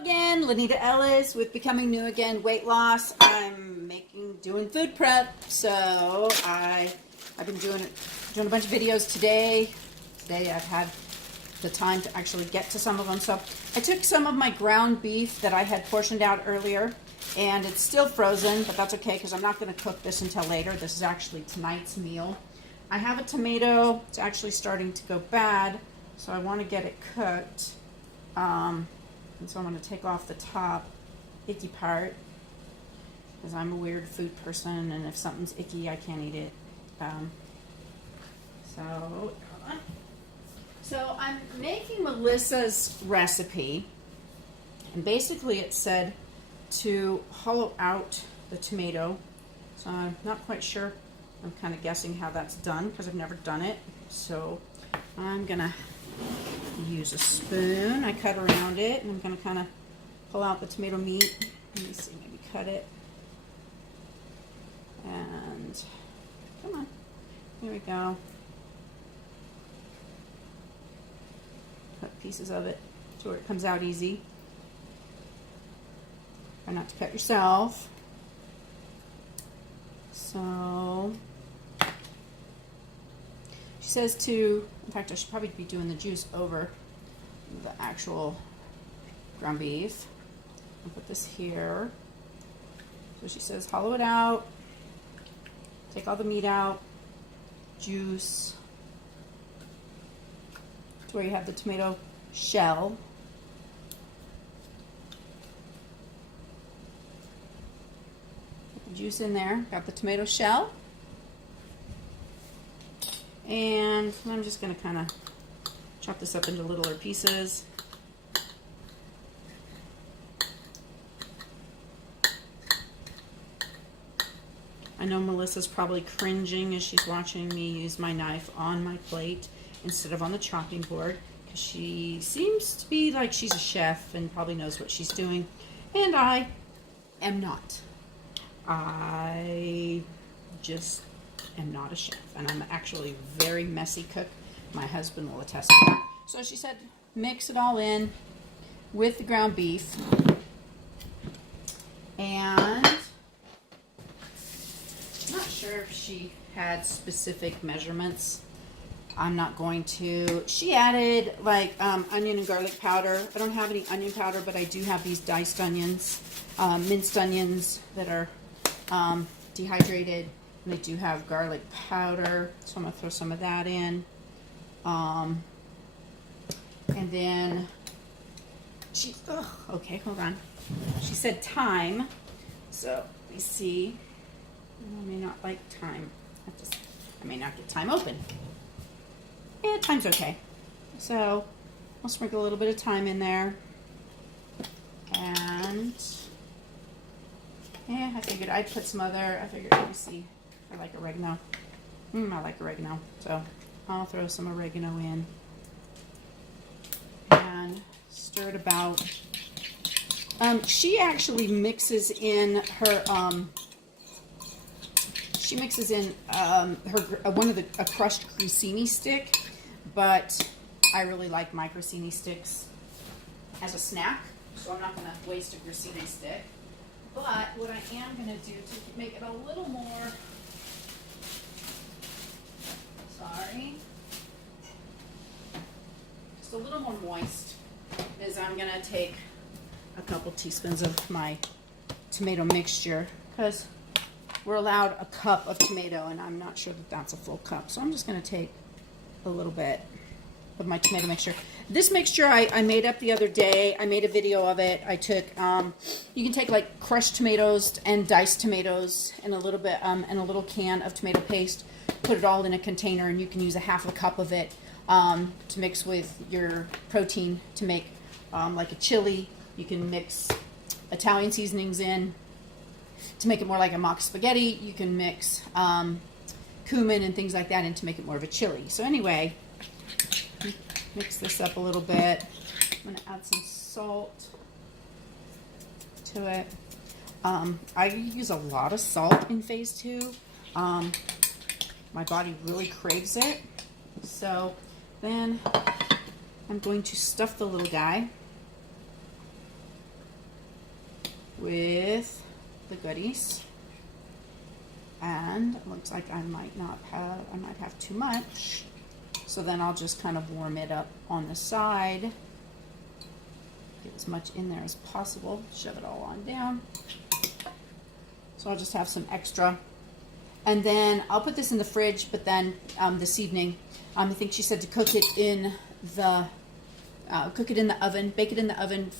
Again, Lanita Ellis with Becoming New Again Weight Loss. I'm doing food prep, so I've been doing a bunch of videos today. Today I've had the time to actually get to some of them. So I took some of my ground beef that I had portioned out earlier, and it's still frozen, but that's okay because I'm not going to cook this until later. This is actually tonight's meal. I have a tomato. It's actually starting to go bad, so I want to get it cooked. And so I'm going to take off the top icky part because I'm a weird food person, and if something's icky, I can't eat it. So I'm making Melissa's recipe, and basically it said to hollow out the tomato. So I'm not quite sure. I'm kind of guessing how that's done because I've never done it. So I'm going to use a spoon. I cut around it, and I'm going to kind of pull out the tomato meat. Let me see, maybe cut it. And come on, here we go. Cut pieces of it to where it comes out easy. Try not to cut yourself. So she says to, in fact, I should probably be doing the juice over the actual ground beef. I'll put this here. So she says hollow it out, take all the meat out, juice to where you have the tomato shell. Put the juice in there, got the tomato shell. And I'm just going to kind of chop this up into littler pieces. I know Melissa's probably cringing as she's watching me use my knife on my plate instead of on the chopping board, because she seems to be like she's a chef and probably knows what she's doing, and I am not. I just am not a chef, and I'm actually a very messy cook. My husband will attest to that. So she said mix it all in with the ground beef, and I'm not sure if she had specific measurements. I'm not going to. She added like onion and garlic powder. I don't have any onion powder, but I do have these diced onions, minced onions that are dehydrated. And they do have garlic powder, so I'm going to throw some of that in. And then she, okay, hold on. She said thyme, so let me see. I may not like thyme. I may not get thyme open. Yeah, thyme's okay. So I'll sprinkle a little bit of thyme in there. And yeah, I figured I'd put some other, let me see. I like oregano. I like oregano. So I'll throw some oregano in and stir it about. She actually mixes in her, a crushed grissini stick, but I really like my grissini sticks as a snack, so I'm not going to waste a grissini stick. But what I am going to do to make it a little more, just a little more moist, is I'm going to take a couple teaspoons of my tomato mixture, because we're allowed a cup of tomato, and I'm not sure that that's a full cup. So I'm just going to take a little bit of my tomato mixture. This mixture I made up the other day. I made a video of it. I took, you can take like crushed tomatoes and diced tomatoes and a little bit, and a little can of tomato paste, put it all in a container, and you can use a half a cup of it to mix with your protein to make like a chili. You can mix Italian seasonings in to make it more like a mock spaghetti. You can mix cumin and things like that in to make it more of a chili. So anyway, mix this up a little bit. I'm going to add some salt to it. I use a lot of salt in phase 2. My body really craves it. So then I'm going to stuff the little guy. with the goodies. And it looks like I might have too much. So then I'll just kind of warm it up on the side. Get as much in there as possible. Shove it all on down. So I'll just have some extra. And then I'll put this in the fridge, but then this evening, I think she said to cook it in the oven, bake it in the oven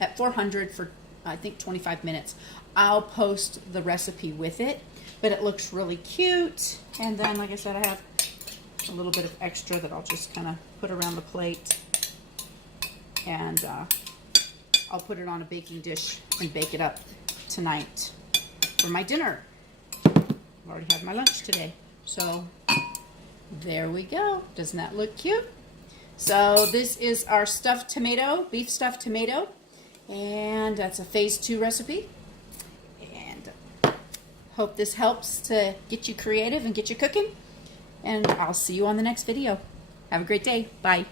at 400 for I think 25 minutes. I'll post the recipe with it, but it looks really cute. And then, like I said, I have a little bit of extra that I'll just kind of put around the plate, and I'll put it on a baking dish and bake it up tonight for my dinner. I've already had my lunch today. So there we go. Doesn't that look cute? So this is our stuffed tomato, beef stuffed tomato, and that's a phase 2 recipe. And hope this helps to get you creative and get you cooking. And I'll see you on the next video. Have a great day. Bye.